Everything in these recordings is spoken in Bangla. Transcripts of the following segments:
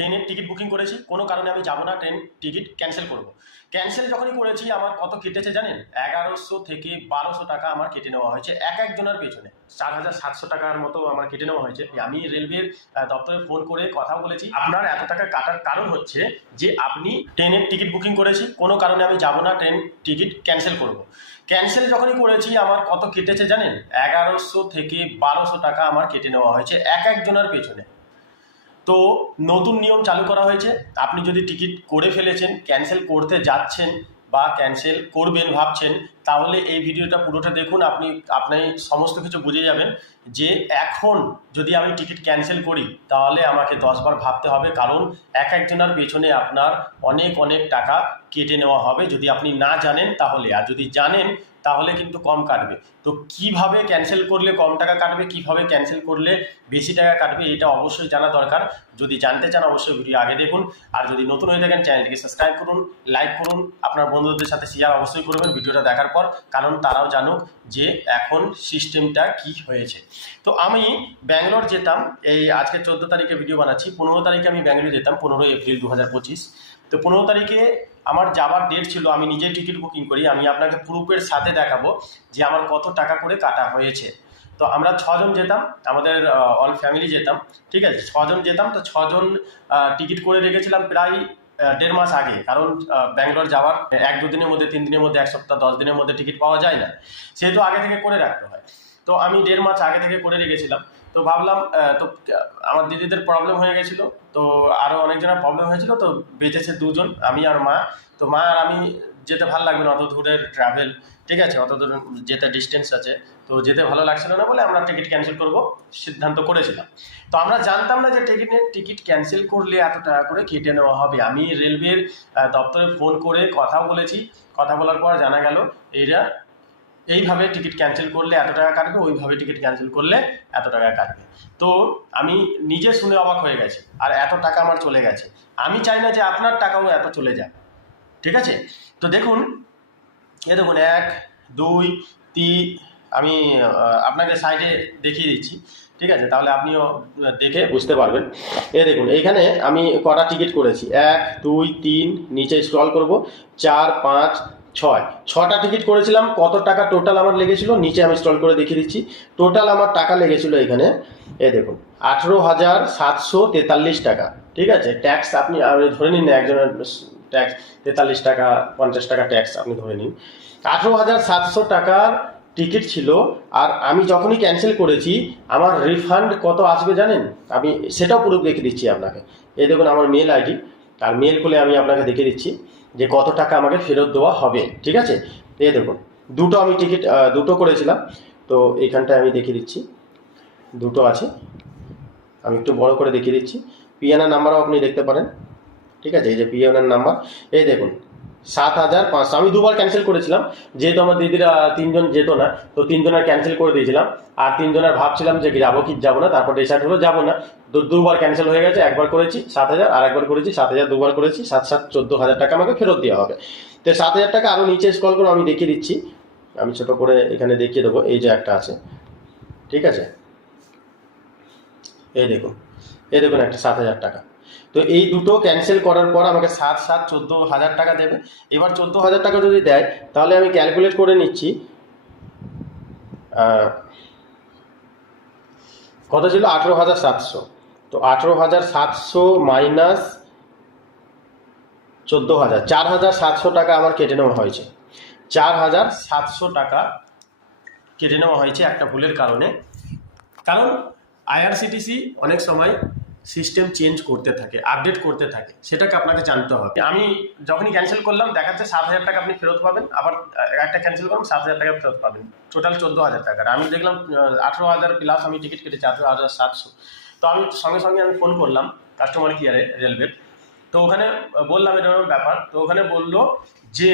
ট্রেনের টিকিট বুকিং করেছি, কোনো কারণে আমি যাব না, ট্রেন টিকিট ক্যান্সেল করব। ক্যান্সেল যখনই করেছি, আমার কত কেটেছে জানেন? এগারোশো থেকে বারোশো টাকা আমার কেটে নেওয়া হয়েছে এক একজনের পেছনে। চার হাজার সাতশো টাকার মতো আমার কেটে নেওয়া হয়েছে। আমি রেলওয়ের দপ্তরে ফোন করে কথা বলেছি। আপনার এত টাকা কাটার কারণ হচ্ছে যে, আপনি ট্রেনের টিকিট বুকিং করেছি, কোনো কারণে আমি যাব না, ট্রেন টিকিট ক্যান্সেল করব। ক্যান্সেল যখনই করেছি, আমার কত কেটেছে জানেন? এগারোশো থেকে বারোশো টাকা আমার কেটে নেওয়া হয়েছে এক একজনের পেছনে। তো নতুন নিয়ম চালু করা হয়েছে। আপনি যদি টিকিট করে ফেলেছেন, ক্যান্সেল করতে যাচ্ছেন বা ক্যান্সেল করবেন ভাবছেন, তাহলে এই ভিডিওটা পুরোটা দেখুন। আপনি আপনি সমস্ত কিছু বুঝে যাবেন যে এখন যদি আমি টিকিট ক্যান্সেল করি, তাহলে আমাকে দশবার ভাবতে হবে। কারণ এক একজনের পেছনে আপনার অনেক অনেক টাকা কেটে নেওয়া হবে। যদি আপনি না জানেন তাহলে। আর যদি জানেন তাহলে কিন্তু কম কাটবে। তো কীভাবে ক্যান্সেল করলে কম টাকা কাটবে, কীভাবে ক্যান্সেল করলে বেশি টাকা কাটবে, এটা অবশ্যই জানা দরকার। যদি জানতে চান, অবশ্যই ভিডিও আগে দেখুন। আর যদি নতুন হয়ে থাকেন, চ্যানেলটিকে সাবস্ক্রাইব করুন লাইক করুন। আপনার বন্ধুদের সাথে শেয়ার অবশ্যই করবেন ভিডিওটা দেখার পর, কারণ তারাও জানুক যে এখন সিস্টেমটা কি হয়েছে। তো আমি ব্যাঙ্গালোর যেতাম, এই আজকে চোদ্দ তারিখে ভিডিও বানাচ্ছি। পনেরো তারিখে আমি ব্যাঙ্গালোর যেতাম, পনেরোই এপ্রিল দু হাজার পঁচিশ। তো পনেরো তারিখে আমার যাওয়ার ডেট ছিল, আমি নিজে টিকিট বুকিং করি, আমি আপনাকে প্রুফের সাথে দেখাবো যে আমার কত টাকা করে কাটা হয়েছে। তো আমরা ছজন যেতাম, আমাদের অল ফ্যামিলি যেতাম, ঠিক আছে? ছজন যেতাম, তো ছজন টিকিট করে রেখেছিলাম প্রায় দেড় মাস আগে। কারণ ব্যাঙ্গালোর যাওয়ার, এক দু দিনের মধ্যে, তিন দিনের মধ্যে, এক সপ্তাহ, দশ দিনের মধ্যে টিকিট পাওয়া যায় না। সেহেতু আগে থেকে করে রাখতে হয়। তো আমি দেড় মাস আগে থেকে করে রেখেছিলাম। তো ভাবলাম তো, আমার দিদিদের প্রবলেম হয়ে গেছিল, তো আরও অনেকজনের প্রবলেম হয়েছিল, তো বেঁচেছে দুজন, আমি আর মা। তো মা আর আমি যেতে ভালো লাগবে না, অত দূরের ট্রাভেল ঠিক আছে, অত দূর যেতে ডিস্টেন্স আছে। তো যেতে ভালো লাগছিল না বলে আমরা টিকিট ক্যান্সেল করব, সিদ্ধান্ত করেছিলাম। তো আমরা জানতাম না যে টিকিটের টিকিট ক্যান্সেল করলে এত টাকা করে কেটে নেওয়া হবে। আমি রেলওয়ের দপ্তরে ফোন করে কথা বলেছি, কথা বলার পর জানা গেল এরা এইভাবে টিকিট ক্যান্সেল করলে এত টাকা কাটবে, ওইভাবে টিকিট ক্যান্সেল করলে এত টাকা কাটবে। তো আমি নিজে শুনে অবাক হয়ে গেছি, আর এত টাকা আমার চলে গেছে। আমি চাই না যে আপনার টাকাও এত চলে যাক, ঠিক আছে? তো দেখুন এ দেখুন, এক, দুই, তিন, আমি আপনাকে সাইডে দেখিয়ে দিচ্ছি, ঠিক আছে? তাহলে আপনিও দেখে বুঝতে পারবেন। এ দেখুন, এইখানে আমি কটা টিকিট করেছি। এক, দুই, তিন, নিচে স্ক্রল করব। চার, পাঁচ ছয়। ছটা টিকিট করেছিলাম, কত টাকা টোটাল আমার লেগেছিল, নিচে আমি স্টল করে দেখিয়ে দিচ্ছি। টোটাল আমার টাকা লেগেছিল এখানে, এ দেখুন, আঠেরো হাজার সাতশো তেতাল্লিশ টাকা, ঠিক আছে? ট্যাক্স আপনি ধরে নিন না একজনের ট্যাক্স তেতাল্লিশ টাকা, পঞ্চাশ টাকা ট্যাক্স আপনি ধরে নিন। আঠেরো হাজার সাতশো টাকার টিকিট ছিল, আর আমি যখনই ক্যান্সেল করেছি, আমার রিফান্ড কত আসবে জানেন? আমি সেটাও পুরো দেখে দিচ্ছি আপনাকে। এই দেখুন আমার মেল আইডি আর মেল করলে আমি আপনাকে দেখে দিচ্ছি যে কত টাকা আমাকে ফেরত দেওয়া হবে, ঠিক আছে? এই দেখুন, দুটো আমি টিকিট দুটো করেছিলাম, তো এইখানটায় আমি দেখিয়ে দিচ্ছি, দুটো আছে, আমি একটু বড় করে দেখিয়ে দিচ্ছি। পিএনআর নাম্বারও আপনি দেখতে পারেন, ঠিক আছে? এই যে পিএনআর নাম্বার এই দেখুন সাত হাজার পাঁচশো। আমি দুবার ক্যান্সেল করেছিলাম, যেহেতু আমার দিদিরা তিনজন যেত না, তো তিনজনের ক্যান্সেল করে দিয়েছিলাম। আর তিনজনের ভাবছিলাম যে যাব কি যাব না, তারপর ডিসাইড হলো যাব না। তো দুবার ক্যান্সেল হয়ে গেছে, একবার করেছি সাত হাজার, আর একবার করেছি সাত হাজার, দুবার করেছি সাত সাত, চোদ্দ হাজার টাকা আমাকে ফেরত দেওয়া হবে। তো সাত হাজার টাকা আরও নিচে স্কল করে আমি দেখিয়ে দিচ্ছি। আমি ছোট করে এখানে দেখিয়ে দেবো, এই যে একটা আছে। ঠিক আছে? এই দেখুন এই দেখুন একটা সাত হাজার টাকা। তো এই দুটো ক্যান্সেল করার পর আমাকে সাত সাত, চোদ্দ হাজার টাকা দেবে। এবার চোদ্দ হাজার টাকা যদি দেয়, তাহলে আমি ক্যালকুলেট করে নিচ্ছি কত ছিল? আঠেরো হাজার সাতশো। তো আঠেরো হাজার সাতশো মাইনাস চোদ্দ হাজার, চার হাজার সাতশো টাকা আমার কেটে নেওয়া হয়েছে। চার হাজার সাতশো টাকা কেটে নেওয়া হয়েছে একটা ভুলের কারণে। কারণ আইআরসিটিসি অনেক সময় সিস্টেম চেঞ্জ করতে থাকে আপডেট করতে থাকে, সেটাকে আপনাকে জানতে হবে। আমি যখনই ক্যান্সেল করলাম, দেখাচ্ছে সাত হাজার টাকা আপনি ফেরত পাবেন, আবার একটা ক্যান্সেল করলাম, সাত হাজার টাকা ফেরত পাবেন। টোটাল চোদ্দ হাজার টাকার। আমি দেখলাম আঠেরো হাজার প্লাস আমি টিকিট কেটেছি, আঠেরো হাজার সাতশো। তো আমি সঙ্গে সঙ্গে আমি ফোন করলাম কাস্টমার কেয়ারে রেলওয়ের তো ওখানে বললাম এরকম ব্যাপার। তো ওখানে বলল যে,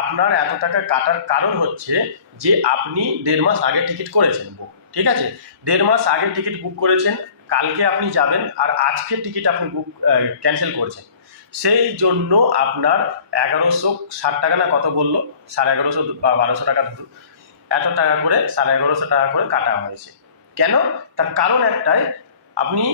আপনার এত টাকা কাটার কারণ হচ্ছে যে, আপনি দেড় মাস আগে টিকিট করেছেন বুক ঠিক আছে? দেড় মাস আগে টিকিট বুক করেছেন কালকে আপনি যাবেন আর আজকে টিকিট আপনি বুক ক্যান্সেল করছেন। সেই জন্য আপনার এগারোশো ষাট টাকা না কত বলল? সাড়ে এগারোশো বা বারোশো টাকা এত টাকা করে সাড়ে এগারোশো টাকা করে কাটা হয়েছে। কেন? তার কারণ একটাই, আপনি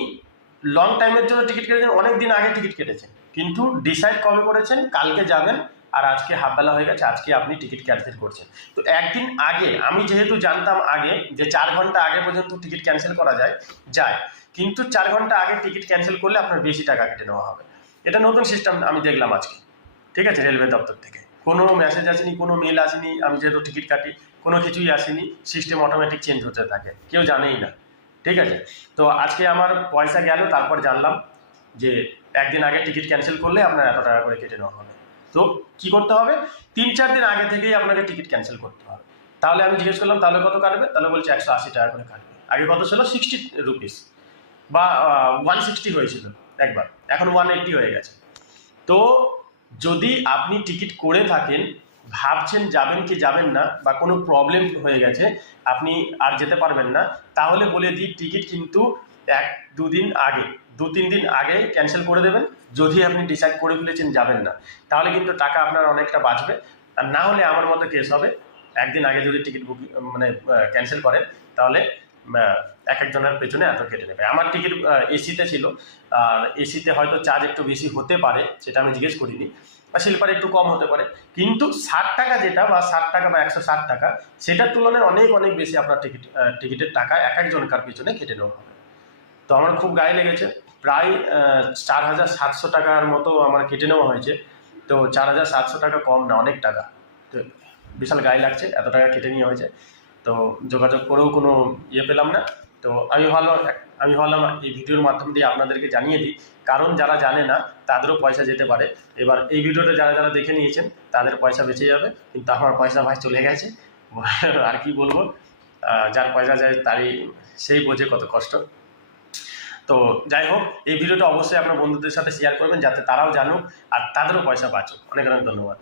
লং টাইমের জন্য টিকিট কেটেছেন অনেক দিন আগে টিকিট কেটেছেন। কিন্তু ডিসাইড কবে করেছেন? কালকে যাবেন আর আজকে হাফবেলা হয়ে গেছে, আজকে আপনি টিকিট ক্যান্সেল করছেন। তো একদিন আগে, আমি যেহেতু জানতাম আগে যে চার ঘণ্টা আগে পর্যন্ত টিকিট ক্যান্সেল করা যায় যায়। কিন্তু চার ঘণ্টা আগে টিকিট ক্যান্সেল করলে আপনার বেশি টাকা কেটে নেওয়া হবে। এটা নতুন সিস্টেম আমি দেখলাম আজকে। ঠিক আছে রেলওয়ে দপ্তর থেকে। কোনো মেসেজ আসেনি, কোনো মেল আসেনি, আমি যেহেতু টিকিট কাটি, কোনো কিছুই আসেনি সিস্টেম অটোমেটিক চেঞ্জ হতে থাকে। কেউ জানেই না। ঠিক আছে? তো আজকে আমার পয়সা গেল, তারপর জানলাম যে একদিন আগে টিকিট ক্যান্সেল করলে আপনার এত টাকা করে কেটে নেওয়া হবে। তো কি করতে হবে? তিন, চার দিন আগে থেকেই আপনাকে টিকিট ক্যান্সেল করতে হবে। তাহলে আমি জিজ্ঞেস করলাম, তাহলে কত কাটবে? তাহলে বলছে, একশো আশি টাকা করে কাটবে। আগে কত ছিল? সিক্সটি রুপিস বা ওয়ান সিক্সটি হয়েছিল একবার। এখন ওয়ান এইট্টি হয়ে গেছে। তো যদি আপনি টিকিট করে থাকেন, ভাবছেন যাবেন কি যাবেন না বা কোনো প্রবলেম হয়ে গেছে, আপনি আর যেতে পারবেন না, তাহলে বলে দিই টিকিট কিন্তু এক, দুদিন আগে, দু, তিন দিন আগে ক্যান্সেল করে দেবেন। যদি আপনি ডিসাইড করে ফেলেছেন, যাবেন না। তাহলে কিন্তু টাকা আপনার অনেকটা বাঁচবে। আর না হলে আমার মতো কেস হবে, একদিন আগে যদি টিকিট বুকিং মানে ক্যান্সেল করেন, তাহলে এক একজনের পেছনে এত কেটে নেবে। আমার টিকিট এসিতে ছিল। আর এসিতে হয়তো চার্জ একটু বেশি হতে পারে, সেটা আমি জিজ্ঞেস করিনি। বা স্লিপারে একটু কম হতে পারে। কিন্তু ষাট টাকা যেটা বা ষাট টাকা বা একশো ষাট টাকা, সেটার তুলনায় অনেক অনেক বেশি আপনার টিকিট টিকিটের টাকা এক একজনকার পিছনে কেটে নেওয়া হবে। তো আমার খুব গায়ে লেগেছে। প্রায় চার হাজার সাতশো টাকার মতো আমার কেটে নেওয়া হয়েছে। তো চার হাজার সাতশো টাকা কম না, অনেক টাকা। তো বিশাল গায়ে লাগছে, এত টাকা কেটে নিয়ে হয়েছে। তো যোগাযোগ করেও কোনো ইয়ে পেলাম না। তো আমি ভাবলাম আমি ভাবলাম এই ভিডিওর মাধ্যম দিয়ে আপনাদেরকে জানিয়ে দিই, কারণ যারা জানে না, তাদেরও পয়সা যেতে পারে। এবার এই ভিডিওটা যারা যারা দেখে নিয়েছেন, তাদের পয়সা বেঁচে যাবে। কিন্তু আমার পয়সা ভাই চলে গেছে। আর কি বলব? যার পয়সা যায়, তারই, সেই বোঝে কত কষ্ট। তো যাই হোক, এই ভিডিওটা অবশ্যই আপনার বন্ধুদের সাথে শেয়ার করবেন যাতে তারাও জানুক আর তাদেরও পয়সা বাঁচুক। অনেক অনেক ধন্যবাদ।